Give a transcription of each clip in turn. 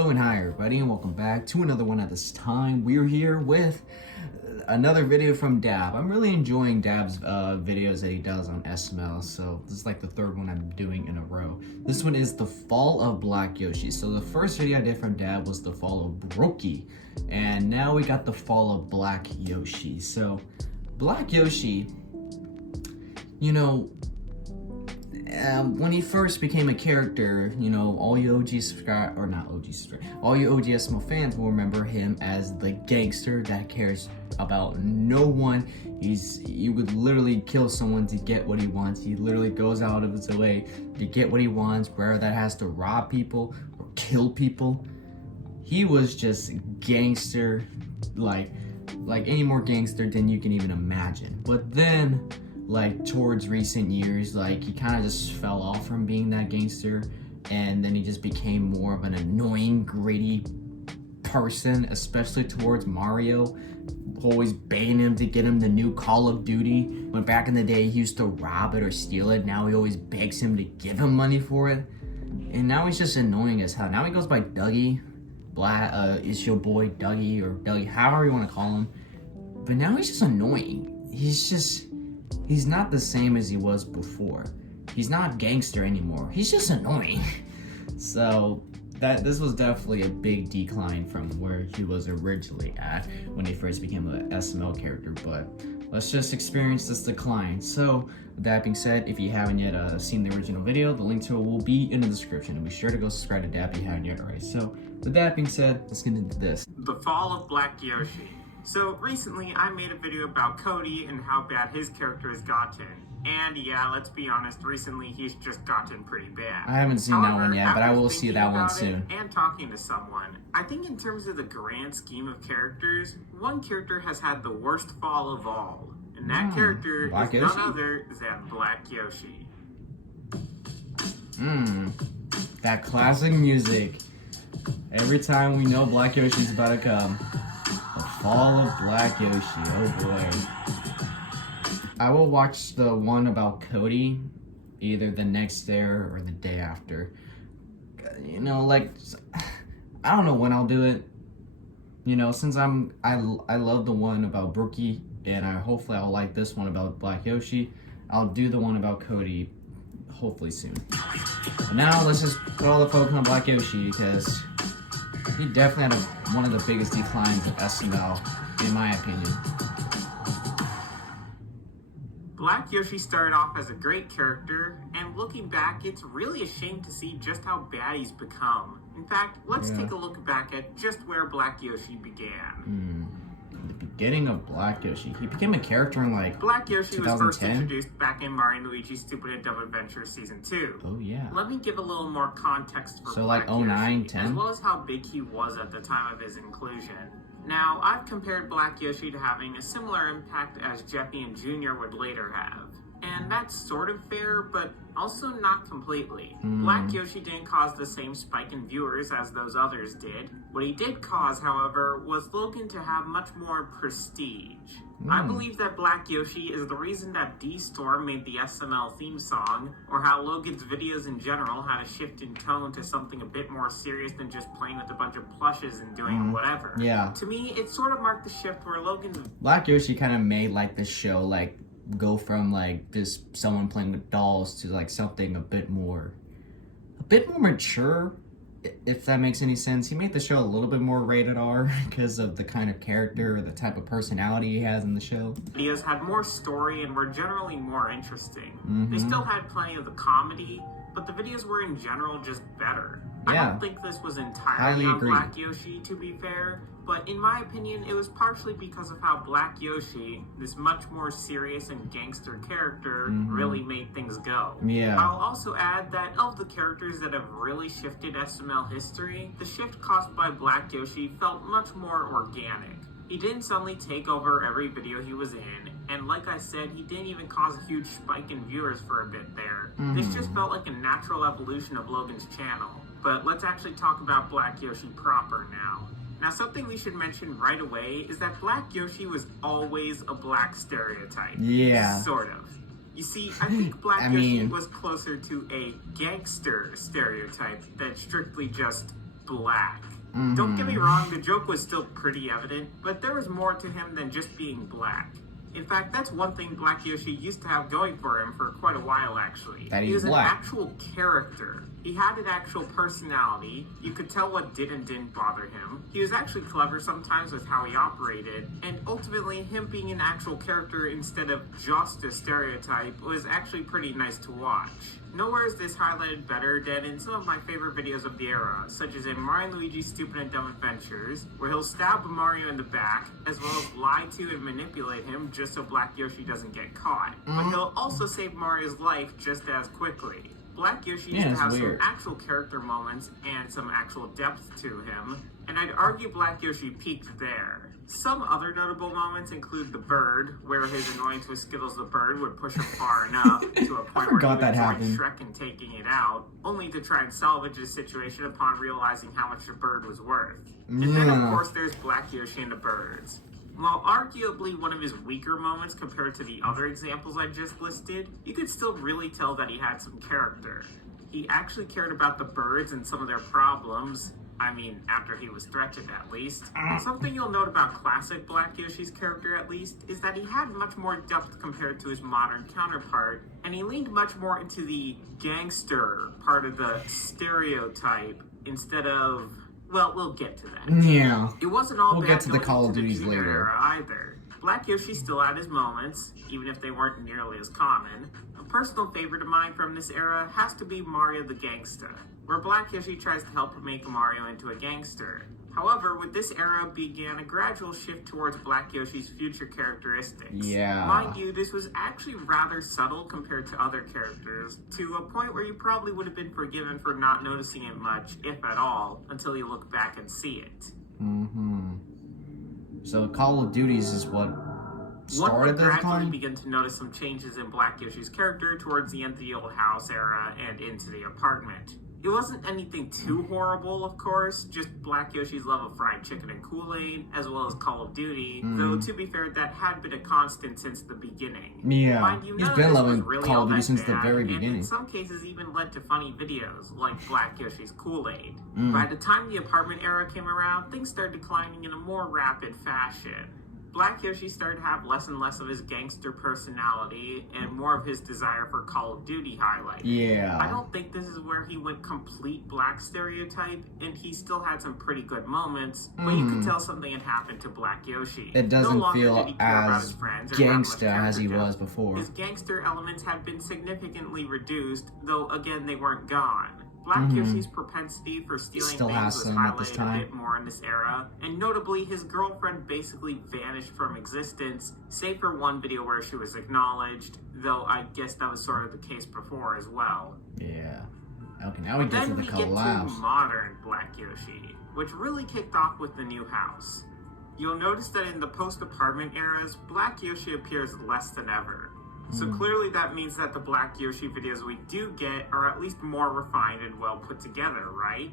Hello and hi everybody, and welcome back to another one. At this time we're here with another video from Dab. I'm really enjoying Dab's videos that he does on SML, so this is like the third one I'm doing in a row. This one is the fall of Black Yoshi. So the first video I did from Dab was the fall of Brokey, and now we got the fall of Black Yoshi. So Black Yoshi, you know, when he first became a character, you know, all you OG subscribe, or not OG subscribe, all you OG SML fans will remember him as the gangster that cares about no one. He would literally kill someone to get what he wants. He literally goes out of his way to get what he wants, whether that has to rob people or kill people. He was just gangster, like any more gangster than you can even imagine. But then, like, towards recent years, like, he kind of just fell off from being that gangster, and then he just became more of an annoying, gritty person, especially towards Mario, always begging him to get him the new Call of Duty, when back in the day he used to rob it or steal it. Now he always begs him to give him money for it, and now he's just annoying as hell. Now he goes by Dougie, it's your boy Dougie, or Dougie, however you want to call him, but now he's just annoying. He's not the same as he was before. He's not gangster anymore. He's just annoying. So this was definitely a big decline from where he was originally at when he first became an SML character, but let's just experience this decline. So with that being said, if you haven't yet seen the original video, the link to it will be in the description, and be sure to go subscribe to Dab if you haven't yet already. So with that being said, let's get into this. The fall of Black Yoshi. So recently I made a video about Cody and how bad his character has gotten. And yeah, let's be honest, recently he's just gotten pretty bad. I haven't seen that one yet, but I will see that one soon. And talking to someone, I think in terms of the grand scheme of characters, one character has had the worst fall of all. And that character is none other than Black Yoshi. That classic music. Every time we know Black Yoshi's about to come. Fall of Black Yoshi, oh boy. I will watch the one about Cody either the next day or the day after. You know, like, I don't know when I'll do it. You know, since I love the one about Brookie, and hopefully I'll like this one about Black Yoshi, I'll do the one about Cody hopefully soon. But now let's just put all the focus on Black Yoshi, because he definitely had one of the biggest declines of SML, in my opinion. Black Yoshi started off as a great character, and looking back, it's really a shame to see just how bad he's become. In fact, let's take a look back at just where Black Yoshi began. The beginning of Black Yoshi. He became a character in like Black Yoshi 2010? was first introduced back in Mario & Luigi's Stupid and Dumb Adventure Season 2. Oh yeah. Let me give a little more context for so Black like 09, Yoshi, 10? as well as how big he was at the time of his inclusion. Now, I've compared Black Yoshi to having a similar impact as Jeppy and Jr. would later have. And that's sort of fair, but also not completely. Black Yoshi didn't cause the same spike in viewers as those others did. What he did cause, however, was Logan to have much more prestige. I believe that Black Yoshi is the reason that D-Storm made the SML theme song, or how Logan's videos in general had a shift in tone to something a bit more serious than just playing with a bunch of plushes and doing whatever. Yeah. To me, it sort of marked the shift where Logan's... Black Yoshi kind of made like the show like go from like just someone playing with dolls to like something a bit more mature, if that makes any sense. He made the show a little bit more rated R because of the kind of character or the type of personality he has in the show. Videos had more story and were generally more interesting. They still had plenty of the comedy, but the videos were in general just better. I don't think this was entirely on Black Yoshi, to be fair, but in my opinion, it was partially because of how Black Yoshi, this much more serious and gangster character, really made things go. I'll also add that of the characters that have really shifted SML history, the shift caused by Black Yoshi felt much more organic. He didn't suddenly take over every video he was in, and like I said, he didn't even cause a huge spike in viewers for a bit there. This just felt like a natural evolution of Logan's channel. But let's actually talk about Black Yoshi proper now. Now, something we should mention right away is that Black Yoshi was always a black stereotype. Sort of. You see, I think Black Yoshi was closer to a gangster stereotype than strictly just black. Don't get me wrong, the joke was still pretty evident, but there was more to him than just being black. In fact, that's one thing Black Yoshi used to have going for him for quite a while, actually. That he was black. An actual character. He had an actual personality. You could tell what did and didn't bother him. He was actually clever sometimes with how he operated, and ultimately, him being an actual character instead of just a stereotype was actually pretty nice to watch. Nowhere is this highlighted better than in some of my favorite videos of the era, such as in Mario and Luigi's Stupid and Dumb Adventures, where he'll stab Mario in the back, as well as lie to and manipulate him just so Black Yoshi doesn't get caught. But he'll also save Mario's life just as quickly. Black Yoshi used to have some actual character moments and some actual depth to him, and I'd argue Black Yoshi peaked there. Some other notable moments include the bird, where his annoyance with Skittles the bird would push him far enough to a point where he would join Shrek in taking it out, only to try and salvage the situation upon realizing how much the bird was worth. And then, of course, there's Black Yoshi and the birds. While arguably one of his weaker moments compared to the other examples I just listed, you could still really tell that he had some character. He actually cared about the birds and some of their problems. I mean, after he was threatened, at least. Something you'll note about classic Black Yoshi's character, at least, is that he had much more depth compared to his modern counterpart, and he leaned much more into the gangster part of the stereotype instead of... Well, we'll get to that. Yeah. It wasn't all we'll bad get to the Call of Duties later. Era either. Black Yoshi still had his moments, even if they weren't nearly as common. A personal favorite of mine from this era has to be Mario the Gangsta, where Black Yoshi tries to help make Mario into a gangster. However, with this era began a gradual shift towards Black Yoshi's future characteristics. Yeah. Mind you, this was actually rather subtle compared to other characters, to a point where you probably would have been forgiven for not noticing it much, if at all, until you look back and see it. So Call of Duties is what started the gradually time? Begin to notice some changes in Black Yoshi's character towards the end of the old house era and into the apartment. It wasn't anything too horrible, of course, just Black Yoshi's love of fried chicken and Kool-Aid, as well as Call of Duty, though to be fair, that had been a constant since the beginning. Yeah, Mind you, he's been loving really Call of Duty since bad, the very beginning. And in some cases even led to funny videos, like Black Yoshi's Kool-Aid. By the time the apartment era came around, things started declining in a more rapid fashion. Black Yoshi started to have less and less of his gangster personality and more of his desire for Call of Duty highlight. Yeah. I don't think this is where he went complete black stereotype, and he still had some pretty good moments, but you could tell something had happened to Black Yoshi. It doesn't feel as gangsta as he was before. His gangster elements had been significantly reduced, though again they weren't gone. Black Yoshi's propensity for stealing things was highlighted a bit more in this era, and notably his girlfriend basically vanished from existence, save for one video where she was acknowledged, though I guess that was sort of the case before as well. Yeah. Okay, now we get to the collapse. Then we get to modern Black Yoshi, which really kicked off with the new house. You'll notice that in the post-apartment eras, Black Yoshi appears less than ever. So clearly that means that the Black Yoshi videos we do get are at least more refined and well put together, right?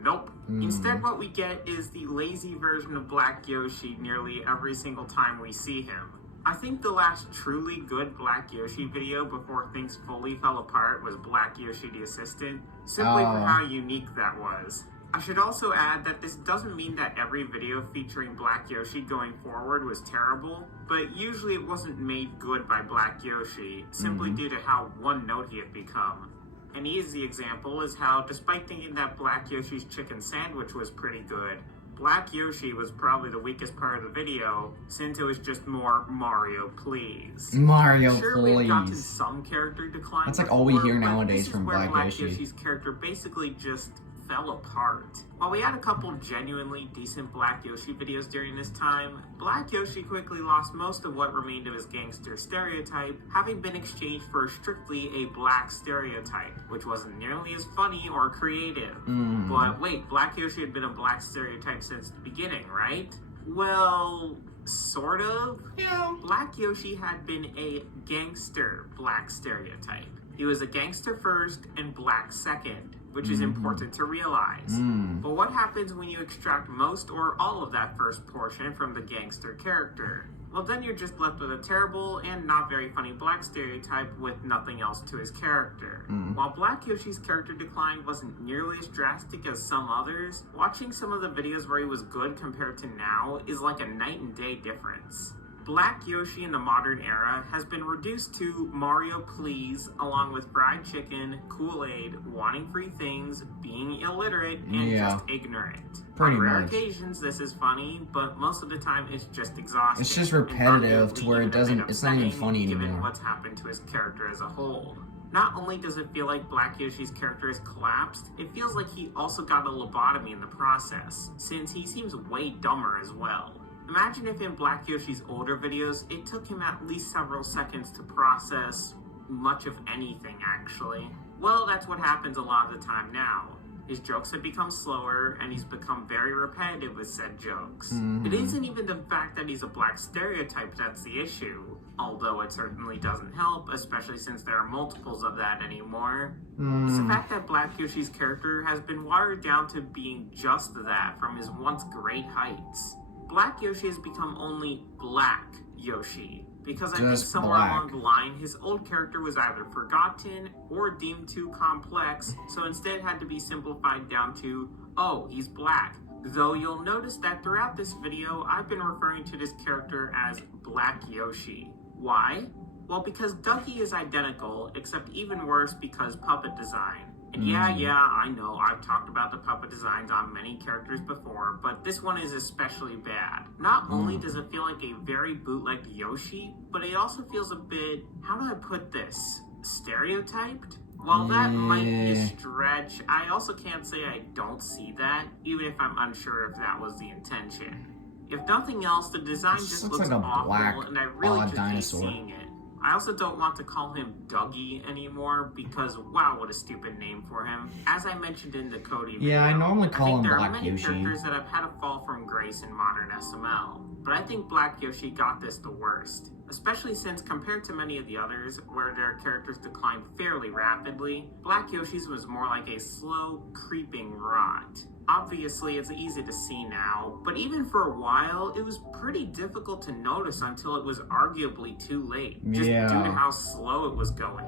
Nope. Instead, what we get is the lazy version of Black Yoshi nearly every single time we see him. I think the last truly good Black Yoshi video before things fully fell apart was Black Yoshi the Assistant, simply for how unique that was. I should also add that this doesn't mean that every video featuring Black Yoshi going forward was terrible, but usually it wasn't made good by Black Yoshi, simply due to how one-note he had become. An easy example is how, despite thinking that Black Yoshi's chicken sandwich was pretty good, Black Yoshi was probably the weakest part of the video, since it was just more Mario, please. Mario, sure, please. We've gotten some character decline. That's like all we hear nowadays from Black Yoshi. Yoshi's character basically just fell apart. While we had a couple genuinely decent Black Yoshi videos during this time, Black Yoshi quickly lost most of what remained of his gangster stereotype, having been exchanged for strictly a black stereotype, which wasn't nearly as funny or creative. But wait, Black Yoshi had been a black stereotype since the beginning, right? Well, sort of. Yeah. Black Yoshi had been a gangster black stereotype. He was a gangster first and black second, which is important to realize. But what happens when you extract most or all of that first portion from the gangster character? well then you're just left with a terrible and not very funny Black stereotype with nothing else to his character. While Black Yoshi's character decline wasn't nearly as drastic as some others, watching some of the videos where he was good compared to now is like a night and day difference. Black Yoshi in the modern era has been reduced to Mario Please, along with fried chicken, Kool-Aid, wanting free things, being illiterate, and just ignorant. Pretty On rare much. occasions, this is funny, but most of the time it's just exhausting. It's just repetitive to where it's not even funny anymore. Given what's happened to his character as a whole. Not only does it feel like Black Yoshi's character has collapsed, it feels like he also got a lobotomy in the process, since he seems way dumber as well. Imagine if in Black Yoshi's older videos, it took him at least several seconds to process much of anything, actually. Well, that's what happens a lot of the time now. His jokes have become slower, and he's become very repetitive with said jokes. It isn't even the fact that he's a black stereotype that's the issue, although it certainly doesn't help, especially since there are multiples of that anymore. It's the fact that Black Yoshi's character has been watered down to being just that from his once great heights. Black Yoshi has become only Black Yoshi, because I think somewhere along the line, his old character was either forgotten or deemed too complex, so instead had to be simplified down to, oh, he's black. Though you'll notice that throughout this video, I've been referring to this character as Black Yoshi. Why? Well, because Dougie is identical, except even worse because puppet design. And yeah, I know, I've talked about the puppet designs on many characters before, but this one is especially bad. Not only does it feel like a very bootlegged Yoshi, but it also feels a bit, how do I put this, stereotyped? While that might be a stretch, I also can't say I don't see that, even if I'm unsure if that was the intention. If nothing else, the design just looks like a awful, black, and I really just dinosaur. hate seeing it. I also don't want to call him Dougie anymore because, wow, what a stupid name for him. As I mentioned in the Cody video, I normally call him Black Yoshi. I think there are many characters that have had a fall from grace in modern SML, but I think Black Yoshi got this the worst. Especially since, compared to many of the others, where their characters declined fairly rapidly, Black Yoshi's was more like a slow, creeping rot. Obviously, it's easy to see now, but even for a while, it was pretty difficult to notice until it was arguably too late, just due to how slow it was going.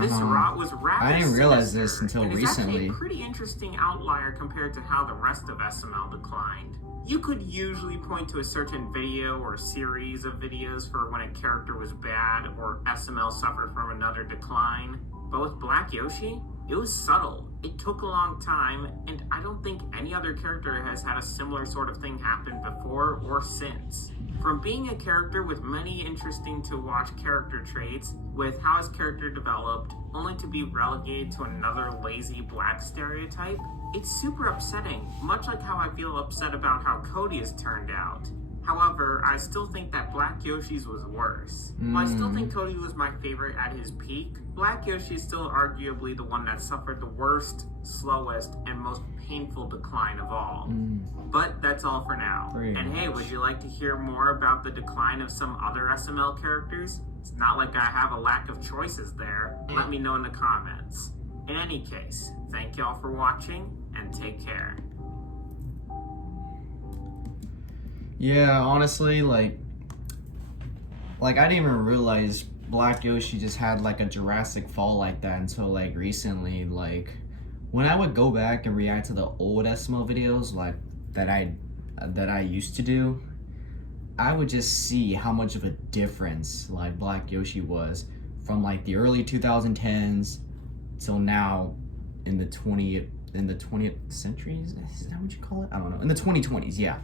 This rot was rather I didn't realize sinister, this until and recently. It's actually a pretty interesting outlier compared to how the rest of SML declined. You could usually point to a certain video or series of videos for when a character was bad or SML suffered from another decline, but with Black Yoshi, it was subtle. It took a long time, and I don't think any other character has had a similar sort of thing happen before or since. From being a character with many interesting to watch character traits, with how his character developed, only to be relegated to another lazy black stereotype, it's super upsetting, much like how I feel upset about how Cody has turned out. However, I still think that Black Yoshi's was worse. While I still think Cody was my favorite at his peak, Black Yoshi is still arguably the one that suffered the worst, slowest, and most painful decline of all. But that's all for now. And hey, would you like to hear more about the decline of some other SML characters? It's not like I have a lack of choices there. Let me know in the comments. In any case, thank y'all for watching, and take care. Yeah, honestly, like I didn't even realize Black Yoshi just had like a Jurassic fall like that until like recently. Like when I would go back and react to the old SML videos like that I used to do, I would just see how much of a difference like Black Yoshi was from like the early 2010s till now in the 20th century. Is that what you call it? I don't know. In the 2020s, yeah.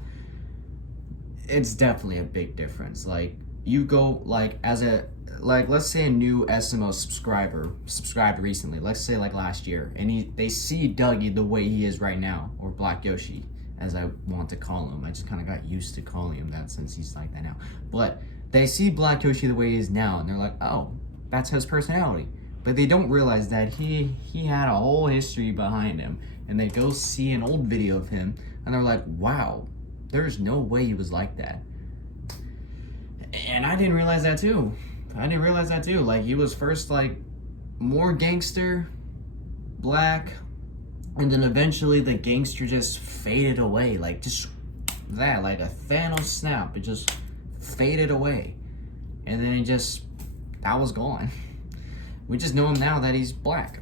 It's definitely a big difference. Like you go like let's say a new SML subscribed recently, let's say like last year, and they see Dougie the way he is right now, or Black Yoshi as I want to call him. I just kind of got used to calling him that since he's like that now. But they see Black Yoshi the way he is now, and they're like, oh, that's his personality. But they don't realize that he had a whole history behind him, and they go see an old video of him, and they're like, wow, there's no way he was like that. And I didn't realize that too. Like he was first like more gangster, black, and then eventually the gangster just faded away. Like just that, like a Thanos snap. It just faded away. And then that was gone. We just know him now that he's black.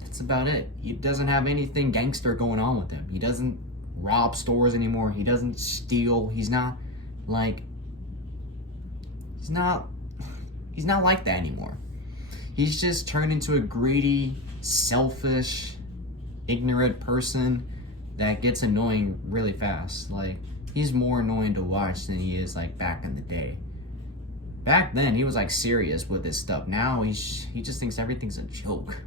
That's about it. He doesn't have anything gangster going on with him. He doesn't rob stores anymore. He doesn't steal. He's not like that anymore. He's just turned into a greedy, selfish, ignorant person that gets annoying really fast. Like, he's more annoying to watch than he is like back in the day. Back then, he was like serious with his stuff. Now he just thinks everything's a joke.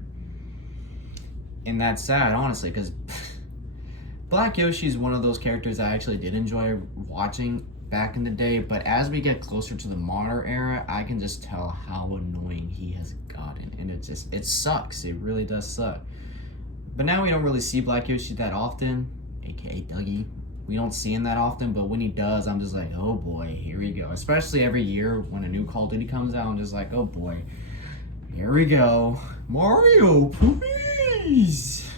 And that's sad, honestly, because Black Yoshi is one of those characters I actually did enjoy watching back in the day, but as we get closer to the modern era, I can just tell how annoying he has gotten, and it sucks. It really does suck. But now we don't really see Black Yoshi that often, aka Dougie. We don't see him that often, but when he does, I'm just like, oh boy, here we go. Especially every year when a new Call of Duty comes out, I'm just like, oh boy, here we go. Mario, please!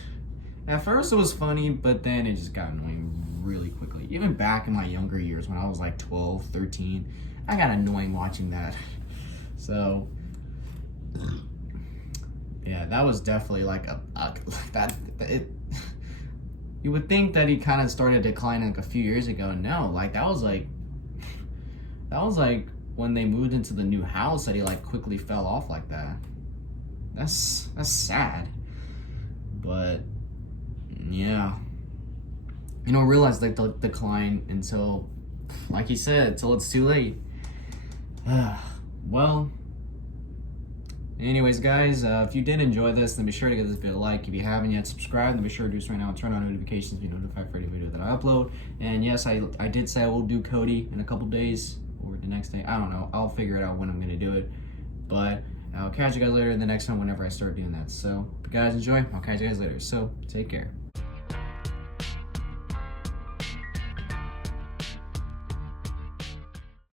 At first it was funny, but then it just got annoying really quickly. Even back in my younger years when I was like 12, 13, I got annoying watching that. So, yeah, that was definitely like you would think that he kind of started declining like a few years ago. No, like that was like when they moved into the new house that he like quickly fell off like that. That's sad. But yeah, you don't realize like the decline until, like he said, until it's too late. Well, anyways, guys, if you did enjoy this, then be sure to give this video a like. If you haven't yet, subscribe, then be sure to do so right now and turn on notifications to be notified for any video that I upload. And yes, I did say I will do Cody in a couple days or the next day. I don't know. I'll figure it out when I'm going to do it. But I'll catch you guys later in the next one whenever I start doing that. So, if you guys enjoy, I'll catch you guys later. So, take care.